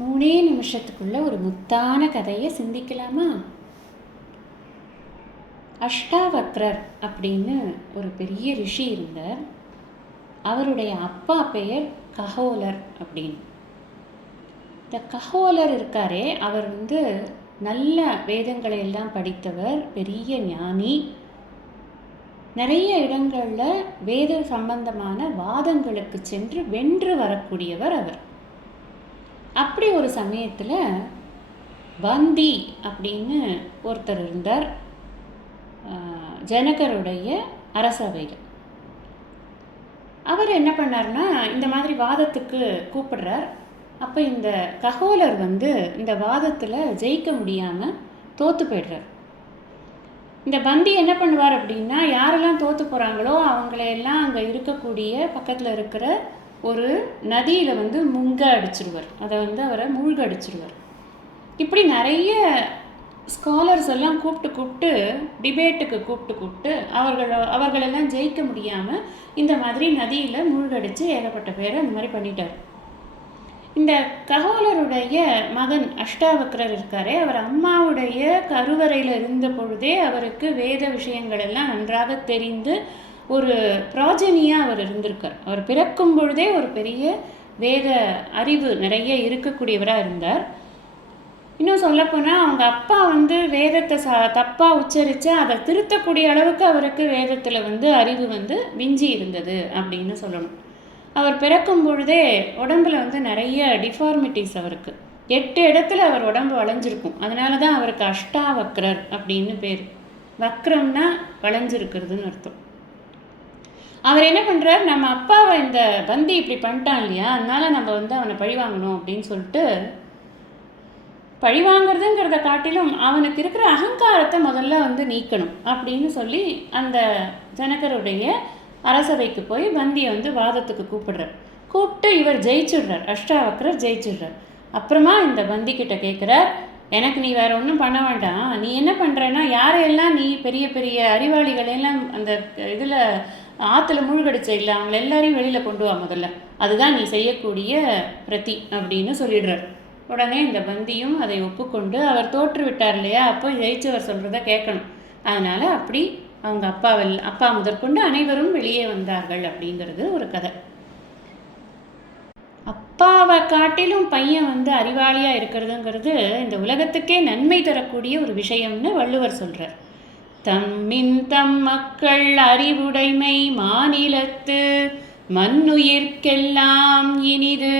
3 நிமிஷத்துக்குள்ள ஒரு முத்தான கதையை சிந்திக்கலாமா? அஷ்டாவக்ரர் அப்படின்னு ஒரு பெரிய ரிஷி இருந்தார். அவருடைய அப்பா பெயர் கஹோலர் அப்படின்னு. இந்த கஹோலர் இருக்காரே, அவர் நல்ல வேதங்களை எல்லாம் படித்தவர், பெரிய ஞானி. நிறைய இடங்களில் வேத சம்பந்தமான வாதங்களுக்கு சென்று வென்று வரக்கூடியவர் அவர். அப்படி ஒரு சமயத்தில் வந்தி அப்படின்னு ஒருத்தர் இருந்தார் ஜனகருடைய அரசவையில். அவர் என்ன பண்ணார்னா, இந்த மாதிரி வாதத்துக்கு கூப்பிடுறார். அப்போ இந்த கஹோலர் இந்த வாதத்தில் ஜெயிக்க முடியாமல் தோற்று போய்டுறார். இந்த பந்தி என்ன பண்ணுவார் அப்படின்னா, யாரெல்லாம் தோற்று போகிறாங்களோ அவங்களையெல்லாம் அங்கே இருக்கக்கூடிய பக்கத்தில் இருக்கிற ஒரு நதியில் முங்க அடிச்சிடுவார். அதை அவரை மூழ்க அடிச்சிடுவார். இப்படி நிறைய ஸ்காலர்ஸ் எல்லாம் கூப்பிட்டு டிபேட்டுக்கு கூப்பிட்டு அவர்களெல்லாம் ஜெயிக்க முடியாமல் இந்த மாதிரி நதியில் மூழ்கடிச்சு ஏகப்பட்ட பேரை அந்த மாதிரி பண்ணிட்டார். இந்த கஹோலருடைய மகன் அஷ்டாவக்ரர் இருக்காரே, அவர் அம்மாவுடைய கருவறையில் இருந்த பொழுதே அவருக்கு வேத விஷயங்கள் எல்லாம் நன்றாக தெரிந்து ஒரு ப்ராஜனியாக அவர் இருந்திருக்கார். அவர் பிறக்கும் பொழுதே ஒரு பெரிய வேத அறிவு நிறைய இருக்கக்கூடியவராக இருந்தார். இன்னும் சொல்லப்போனால் அவங்க அப்பா வேதத்தை தப்பாக உச்சரித்து அதை திருத்தக்கூடிய அளவுக்கு அவருக்கு வேதத்தில் அறிவு விஞ்சி இருந்தது அப்படின்னு சொல்லணும். அவர் பிறக்கும் பொழுதே உடம்புல நிறைய டிஃபார்மிட்டிஸ் அவருக்கு 8 இடத்துல அவர் உடம்பு வளைஞ்சிருக்கும். அதனால தான் அவருக்கு அஷ்டாவக்ரர் அப்படின்னு பேர். வக்ரம்னா வளைஞ்சிருக்கிறதுன்னு அர்த்தம். அவர் என்ன பண்ணுறார், நம்ம அப்பாவை இந்த பந்தி இப்படி பண்ணிட்டான் இல்லையா, அதனால நம்ம அவனை பழிவாங்கணும் அப்படின்னு சொல்லிட்டு, பழிவாங்கிறதுங்கிறத காட்டிலும் அவனுக்கு இருக்கிற அகங்காரத்தை முதல்ல நீக்கணும் அப்படின்னு சொல்லி அந்த ஜனகருடைய அரசவைக்கு போய் பந்தியை வாதத்துக்கு கூப்பிட்டு இவர் ஜெயிச்சிடுறார். அஷ்டாவக்ரர் ஜெயிச்சிடுறார். அப்புறமா இந்த பந்தி கிட்ட கேட்குறார், எனக்கு நீ வேற ஒன்றும் பண்ண வேண்டாம், நீ என்ன பண்ணுறன்னா யாரையெல்லாம் நீ பெரிய பெரிய அறிவாளிகளெல்லாம் அந்த இதில் ஆற்றுல மூழ்கடிச்ச இல்லை அவங்கள எல்லாரையும் வெளியில் கொண்டு வா முதல்ல, அதுதான் நீ செய்யக்கூடிய பிரதி அப்படின்னு சொல்லிடுறார். உடனே இந்த பந்தியும் அதை ஒப்புக்கொண்டு, அவர் தோற்று விட்டார் இல்லையா, அப்போ ஜெயிச்சவர் சொல்கிறத கேட்கணும். அதனால் அப்படி அவங்க அப்பா முதற்கொண்டு அனைவரும் வெளியே வந்தார்கள் அப்படிங்கிறது ஒரு கதை. அப்பாவை காட்டிலும் பையன் அறிவாளியாக இருக்கிறதுங்கிறது இந்த உலகத்துக்கே நன்மை தரக்கூடிய ஒரு விஷயம்னு வள்ளுவர் சொல்கிறார். தம்மின் தம் மக்கள் அறிவுடைமை மாநிலத்து மண்ணுயிர்க்கெல்லாம் இனிது.